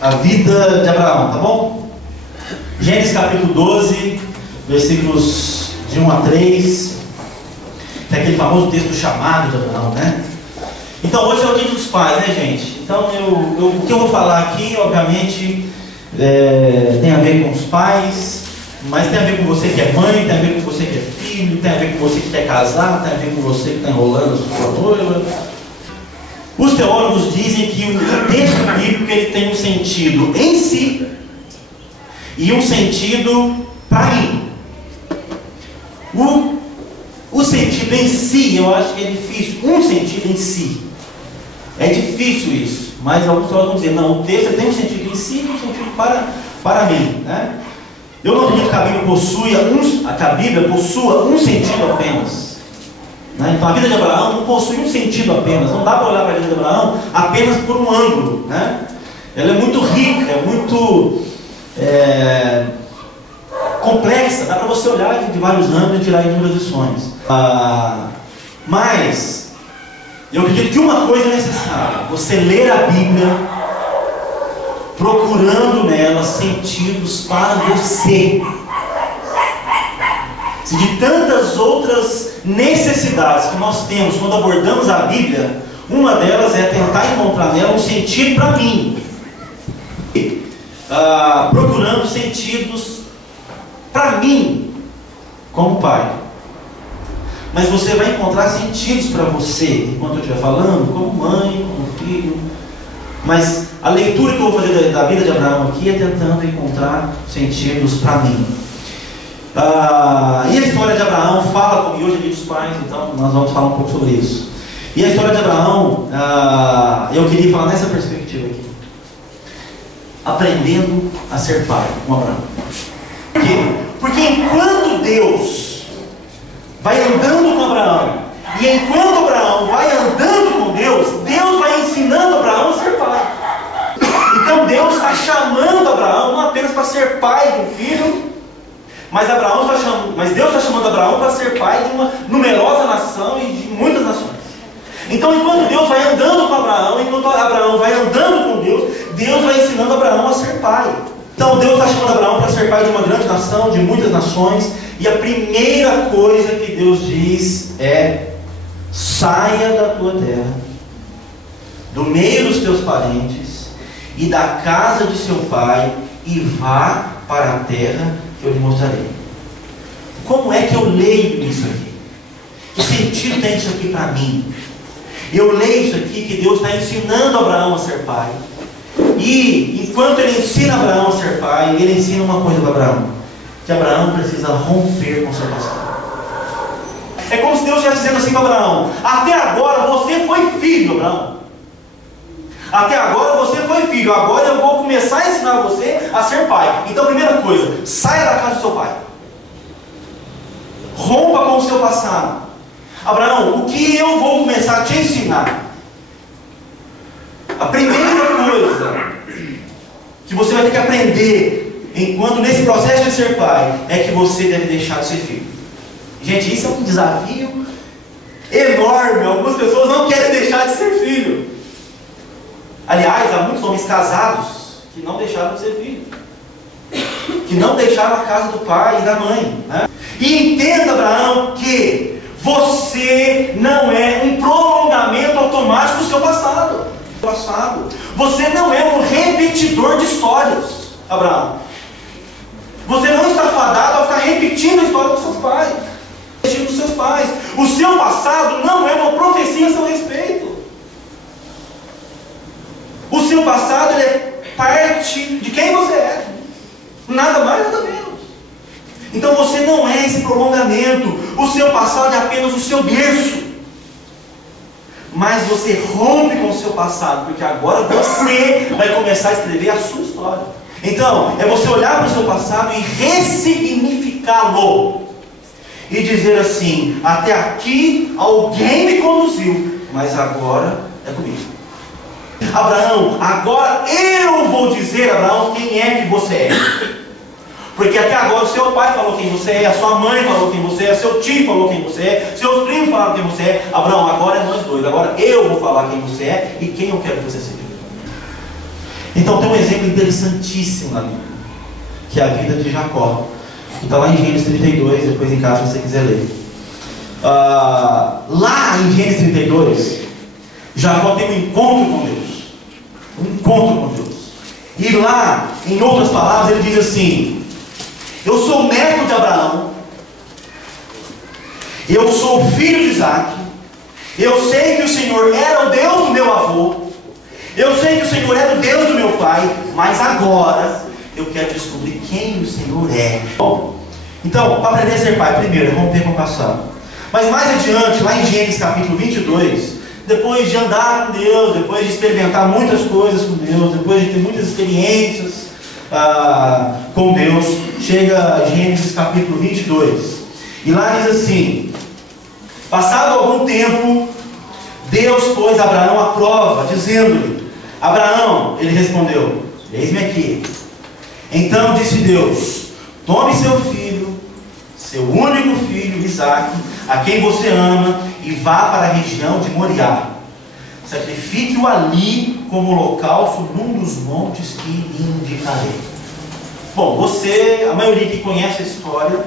a vida de Abraão, tá bom? Gênesis capítulo 12, versículos de 1 a 3. Tem aquele famoso texto chamado de Abraão, né? Então hoje é o dia dos pais, né, gente? Então o que eu vou falar aqui, obviamente, tem a ver com os pais, mas tem a ver com você que é mãe, tem a ver com você que é filho, tem a ver com você que quer casar, tem a ver com você que está enrolando a sua noiva. Os teólogos dizem que o texto bíblico ele tem um sentido em si e um sentido para mim. O sentido em si, eu acho que é difícil. Um sentido em si. É difícil isso. Mas alguns teólogos vão dizer, não, o texto tem um sentido em si e um sentido para mim, né? Eu não acredito que a Bíblia possua um sentido apenas, né? Então a vida de Abraão não possui um sentido apenas. Não dá para olhar para a vida de Abraão apenas por um ângulo, né? Ela é muito rica, é muito complexa. Dá para você olhar de vários ângulos e tirar inúmeras lições. Mas eu acredito que uma coisa é necessária: você ler a Bíblia procurando nela sentidos para você. Se de tantas outras necessidades que nós temos quando abordamos a Bíblia, uma delas é tentar encontrar nela um sentido para mim. Procurando sentidos para mim, como pai. Mas você vai encontrar sentidos para você, enquanto eu estiver falando, como mãe, como filho. Mas a leitura que eu vou fazer da vida de Abraão aqui é tentando encontrar sentidos para mim. E a história de Abraão fala comigo, hoje é dia dos pais, então nós vamos falar um pouco sobre isso. E a história de Abraão, eu queria falar nessa perspectiva aqui. Aprendendo a ser pai com Abraão. Por quê? Porque enquanto Deus vai andando com Abraão, e enquanto Abraão vai andando com Deus, Deus vai ensinando Abraão a ser pai. Então Deus está chamando Abraão não apenas para ser pai do filho, mas Deus está chamando Abraão para ser pai de uma numerosa nação e de muitas nações. Então enquanto Deus vai andando com Abraão, enquanto Abraão vai andando com Deus, Deus vai ensinando Abraão a ser pai. Então Deus está chamando Abraão para ser pai de uma grande nação, de muitas nações, e a primeira coisa que Deus diz é: saia da tua terra, do meio dos teus parentes e da casa de seu pai, e vá para a terra que eu lhe mostrarei. Como é que eu leio isso aqui? Que sentido tem isso aqui para mim? Eu leio isso aqui que Deus está ensinando Abraão a ser pai. E enquanto ele ensina Abraão a ser pai, ele ensina uma coisa para Abraão: que Abraão precisa romper com o seu passado. É como se Deus estivesse dizendo assim para Abraão: até agora você foi filho, Abraão. Até agora você foi filho. Agora eu vou começar a ensinar você a ser pai. Então, primeira coisa: saia da casa do seu pai. Rompa com o seu passado. Abraão, o que eu vou começar a te ensinar? A primeira coisa que você vai ter que aprender enquanto nesse processo de ser pai é que você deve deixar de ser filho. Gente, isso é um desafio enorme. Algumas pessoas não querem deixar de ser filho. Aliás, há muitos homens casados que não deixaram de ser filho, que não deixaram a casa do pai e da mãe, né? E entenda, Abraão, que você não é um prolongamento automático do seu passado. Você não é um repetidor de histórias, Abraão. Você não está fadado a ficar repetindo a história dos seus pais. O seu passado não é uma profecia a seu respeito. O seu passado ele é parte de quem você é. Nada mais, nada menos. Então você não é esse prolongamento. O seu passado é apenas o seu berço. Mas você rompe com o seu passado, porque agora você vai começar a escrever a sua história. Então, é você olhar para o seu passado e ressignificá-lo. E dizer assim: até aqui alguém me conduziu, mas agora é comigo. Abraão, agora eu vou dizer, Abraão, quem é que você é. Porque até agora o seu pai falou quem você é, a sua mãe falou quem você é, seu tio falou quem você é, seus primos falaram quem você é. Abraão, agora é nós dois. Agora eu vou falar quem você é e quem eu quero que você seja. Então tem um exemplo interessantíssimo na Bíblia, que é a vida de Jacó, que está lá em Gênesis 32, depois em casa se você quiser ler. Lá em Gênesis 32, Jacó tem um encontro com Deus. Um encontro com Deus. E lá, em outras palavras, ele diz assim: eu sou neto de Abraão, eu sou filho de Isaac, eu sei que o Senhor era o Deus do meu avô, eu sei que o Senhor era o Deus do meu pai, mas agora eu quero descobrir quem o Senhor é. Bom, então, para aprender a ser pai, primeiro, romper com o passado. Mas mais adiante, lá em Gênesis capítulo 22, depois de andar com Deus, depois de experimentar muitas coisas com Deus, depois de ter muitas experiências com Deus, chega Gênesis capítulo 22. E lá diz assim: passado algum tempo, Deus pôs Abraão à prova, dizendo-lhe: Abraão, ele respondeu: eis-me aqui. Então disse Deus: tome seu filho, seu único filho, Isaque, a quem você ama, e vá para a região de Moriá. Sacrifique-o ali como holocausto num dos montes que lhe indicarei. Bom, a maioria que conhece a história,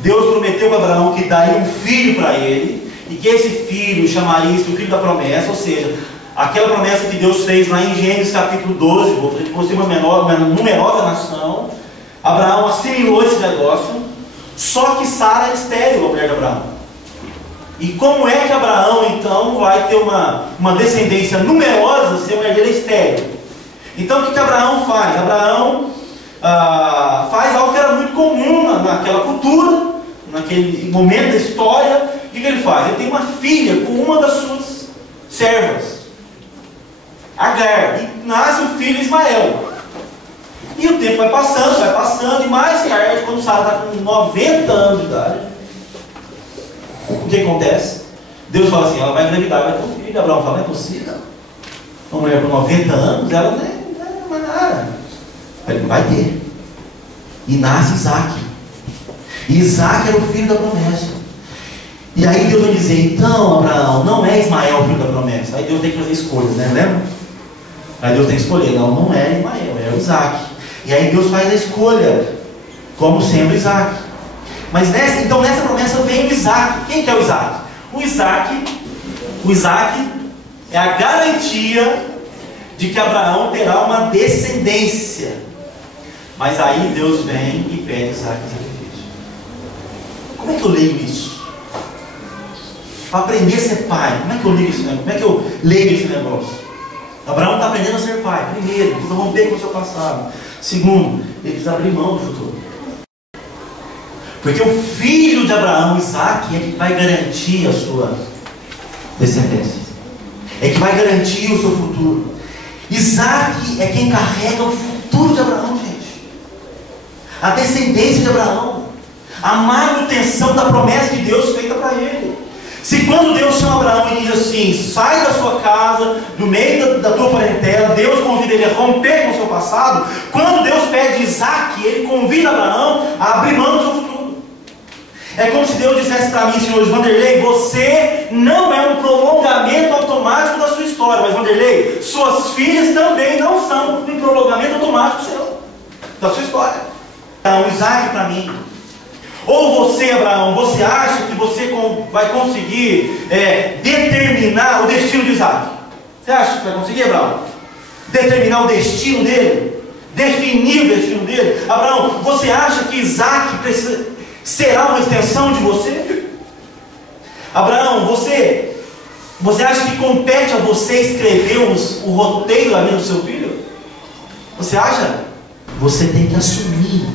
Deus prometeu para Abraão que daria um filho para ele, e que esse filho chamaria-se o filho da promessa, ou seja, aquela promessa que Deus fez lá em Gênesis capítulo 12, você uma numerosa nação. Abraão assimilou esse negócio, só que Sara é estéril, a mulher de Abraão. E como é que Abraão então vai ter uma descendência numerosa se a mulher dele é estéril? Então o que Abraão faz? Abraão faz algo que era muito comum naquela cultura, naquele momento da história. O que ele faz? Ele tem uma filha com uma das suas servas, Agar, e nasce o filho Ismael. E o tempo vai passando, e mais tarde, quando Sara está com 90 anos de idade, o que acontece? Deus fala assim: ela vai engravidar, vai ter um filho. Abraão fala: não é possível. Uma mulher com 90 anos, ela não é mais nada. Ele vai ter. E nasce Isaque. E Isaque era o filho da promessa. E aí Deus vai dizer: então, Abraão, não é Ismael o filho da promessa. Aí Deus tem que fazer escolhas, né? Lembra? Aí Deus tem que escolher: não é Ismael, é o Isaque. E aí Deus faz a escolha, como sendo Isaque. Mas nessa promessa vem o Isaque. Quem que é o Isaque? O Isaque é a garantia de que Abraão terá uma descendência. Mas aí Deus vem e pede Isaque em sacrifício. Como é que eu leio isso? Para aprender a ser pai, como é que eu leio esse negócio? Como é que eu leio esse negócio? Abraão está aprendendo a ser pai. Primeiro, precisa romper com o seu passado. Segundo, ele precisa abrir mão do futuro. Porque o filho de Abraão, Isaque, é que vai garantir a sua descendência. É que vai garantir o seu futuro. Isaque é quem carrega o futuro de Abraão, gente. A descendência de Abraão. A manutenção da promessa de Deus feita para ele. Se quando Deus chama Abraão e diz assim: sai da sua casa, do meio da tua parentela, Deus convida ele a romper com o seu passado. Quando Deus pede Isaque, ele convida Abraão a abrir mão do seu futuro. É como se Deus dissesse para mim, senhor Vanderlei: você não é um prolongamento automático da sua história, mas Vanderlei, suas filhas também não são um prolongamento automático da sua história. Então, Isaque para mim. Ou você, Abraão, você acha que você vai conseguir determinar o destino de Isaque? Você acha que vai conseguir, Abraão? Determinar o destino dele? Definir o destino dele? Abraão, você acha que Isaque será uma extensão de você? Abraão, você acha que compete a você escrever o roteiro da vida do seu filho? Você acha? Você tem que assumir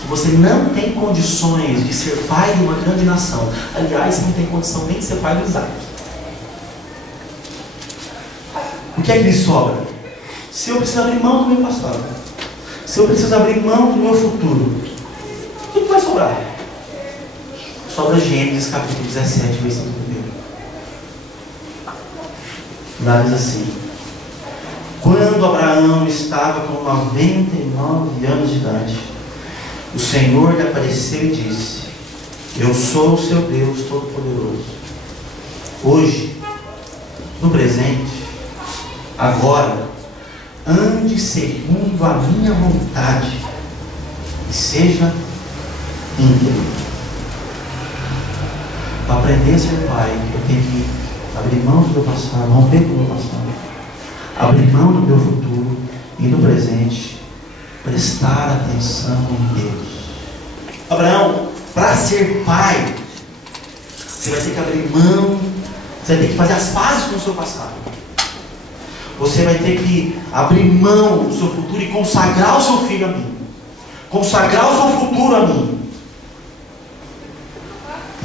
que você não tem condições de ser pai de uma grande nação. Aliás, você não tem condição nem de ser pai de Isaque. O que é que lhe sobra? Se eu preciso abrir mão do meu passado, se eu preciso abrir mão do meu futuro, o que vai sobrar? Sobra Gênesis capítulo 17, versículo 1. Lá diz assim: quando Abraão estava com 99 anos de idade, o Senhor lhe apareceu e disse: eu sou o seu Deus Todo-Poderoso. Hoje, no presente, agora, ande segundo a minha vontade e seja íntegro. Para aprender a ser pai, eu tenho que abrir mão do meu passado, romper com o meu passado, abrir mão do meu futuro e do presente, prestar atenção em Deus. Abraão, para ser pai, você vai ter que abrir mão, você vai ter que fazer as pazes com o seu passado. Você vai ter que abrir mão do seu futuro e consagrar o seu filho a mim. Consagrar o seu futuro a mim.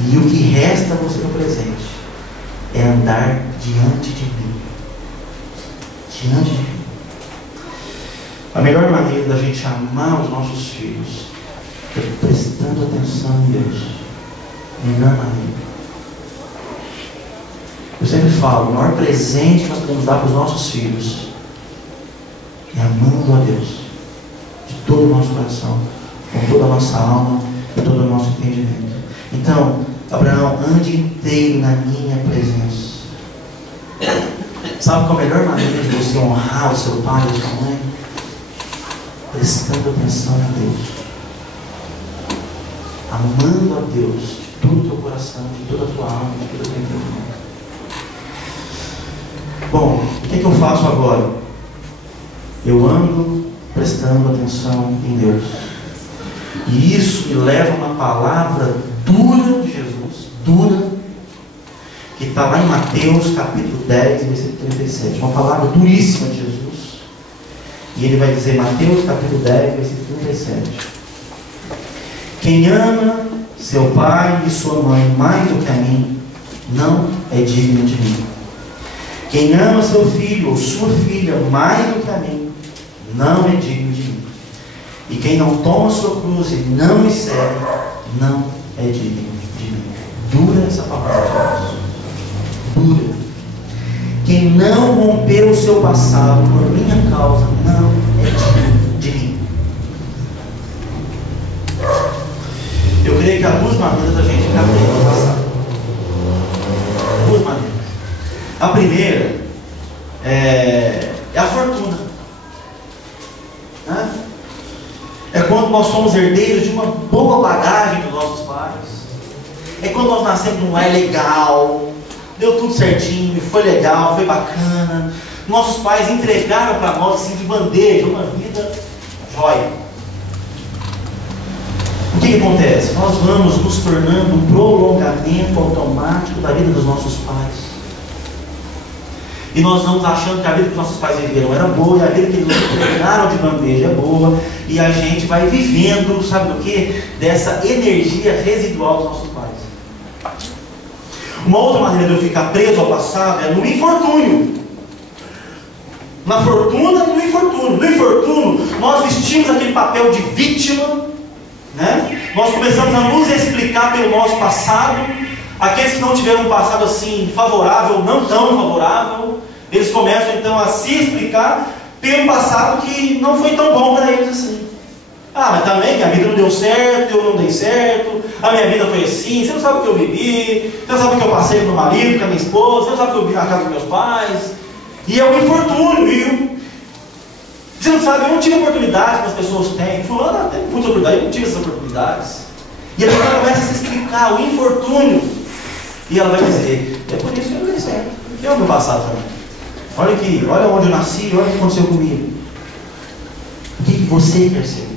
E o que resta a você no presente é andar diante de mim. Diante de mim. A melhor maneira da gente amar os nossos filhos é prestando atenção em Deus. A melhor maneira. Eu sempre falo, o maior presente que nós podemos dar para os nossos filhos é amando a Deus de todo o nosso coração, com toda a nossa alma e todo o nosso entendimento. Então, Abraão, ande inteiro na minha presença. Sabe qual a melhor maneira de você honrar o seu pai e a sua mãe? Prestando atenção a Deus, amando a Deus de todo o teu coração, de toda a tua alma, de todo o teu entendimento. Bom, o que eu faço agora? Eu ando prestando atenção em Deus. E isso me leva a uma palavra dura de Jesus, dura, que está lá em Mateus capítulo 10, versículo 37. Uma palavra duríssima de Jesus. E ele vai dizer, Mateus capítulo 10, versículo 37. Quem ama seu pai e sua mãe mais do que a mim, não é digno de mim. Quem ama seu filho ou sua filha mais do que a mim, não é digno de mim. E quem não toma sua cruz e não me segue, não é digno de mim. Dura essa palavra, dura. Quem não rompeu o seu passado por minha causa, não é digno de mim. Eu creio que há duas maneiras da gente ficar preso no passado. Duas maneiras. A primeira é a fortuna. Né? É quando nós somos herdeiros de uma boa bagagem dos nossos pais. É quando nós nascemos num lar legal, deu tudo certinho, foi legal, foi bacana. Nossos pais entregaram para nós assim de bandeja uma vida jóia. O que acontece? Nós vamos nos tornando um prolongamento automático da vida dos nossos pais. E nós vamos achando que a vida que os nossos pais viveram era boa, e a vida que eles nos entregaram de bandeja é boa, e a gente vai vivendo, sabe do que? Dessa energia residual dos nossos pais. Uma outra maneira de eu ficar preso ao passado é no infortúnio. Na fortuna e no infortúnio. No infortúnio, nós vestimos aquele papel de vítima, né? Nós começamos a nos explicar pelo nosso passado. Aqueles que não tiveram um passado assim favorável, não tão favorável, eles começam então a se explicar pelo passado que não foi tão bom para eles assim. Ah, mas também minha vida não deu certo, eu não dei certo, a minha vida foi assim, você não sabe o que eu vivi, você não sabe o que eu passei com meu marido, com a minha esposa, você não sabe o que eu vi na casa dos meus pais. E é um infortúnio, viu? Você não sabe, eu não tive oportunidade que as pessoas têm. Fulano tem muita oportunidade, eu não tive essas oportunidades. E a pessoa começa a se explicar o infortúnio. E ela vai dizer, é por isso que eu não dei certo. Que é o meu passado também. Olha aqui, olha onde eu nasci, olha o que aconteceu comigo. O que você quer ser?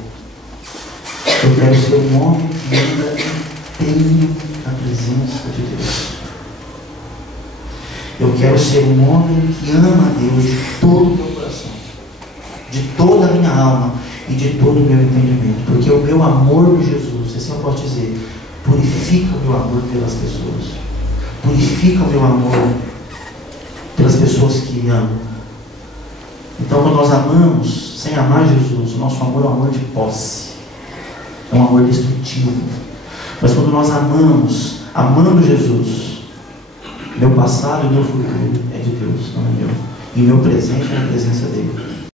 Eu quero ser um homem que anda inteiro na presença de Deus. Eu quero ser um homem que ama a Deus de todo o meu coração, de toda a minha alma e de todo o meu entendimento. Porque o meu amor por Jesus, assim eu posso dizer, purifica o meu amor pelas pessoas. Purifica o meu amor pelas pessoas que me amam. Então, quando nós amamos, sem amar Jesus, o nosso amor é um amor de posse. É um amor destrutivo. Mas quando nós amamos, amando Jesus, meu passado e meu futuro é de Deus, não é meu. E meu presente é na presença dele.